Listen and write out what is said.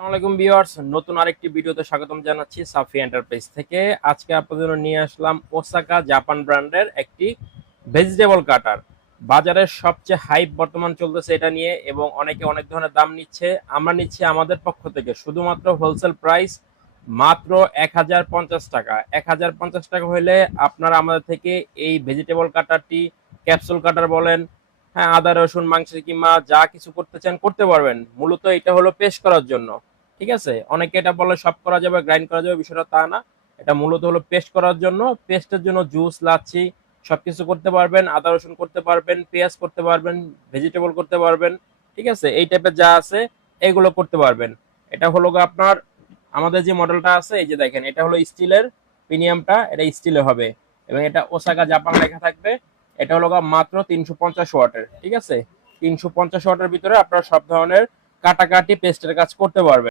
আসসালামু আলাইকুম ভিউয়ার্স, নতুন আরেকটি ভিডিওতে স্বাগতম জানাচ্ছি সাফি এন্টারপ্রাইজ থেকে। আজকে আপনাদের জন্য নিয়ে আসলাম ওসাকা জাপান ব্র্যান্ডের একটি ভেজিটেবল কাটার। বাজারের সবচেয়ে হাইপ বর্তমান চলতেছে এটা নিয়ে, এবং অনেকে অনেক ধরনের দাম নিচ্ছে। আমরা নিচ্ছি আমাদের পক্ষ থেকে শুধুমাত্র হোলসেল প্রাইস মাত্র 1050 টাকা। 1050 টাকা হলে আপনারা আমাদের থেকে এই ভেজিটেবল কাটারটি, ক্যাপসুল কাটার বলেন, হ্যাঁ, আদা রসুন মাংসের কিমা যা কিছু করতে চান করতে পারবেন। মূলত এটা হলো পেস্ট করার জন্য। ঠিক আছে, অনেকে এটা বলে সব করা যাবে, গ্রাইন্ড করা যাবে, বিষয়টা তা না। এটা মূলত হলো পেস্ট করার জন্য। পেস্টের জন্য জুস, লাচ্ছি সবকিছু করতে পারবেন, আদা রসুন করতে পারবেন, পেঁয়াজ করতে পারবেন, ভেজিটেবল করতে পারবেন। ঠিক আছে, এই টাইপের যা আছে এগুলো করতে পারবেন। এটা হলো আপনার আমাদের যে মডেলটা আছে, এই যে দেখেন, এটা হলো স্টিলের প্রিমিয়ামটা, এটা স্টিলে হবে এবং এটা ওসাকা জাপান লেখা থাকবে। এটা হলো মাত্র 350 ওয়াটের। ঠিক আছে, 350 ওয়াটের ভিতরে আপনারা সব ধরনের কাটাকাটি পেস্টের কাজ করতে পারবেন।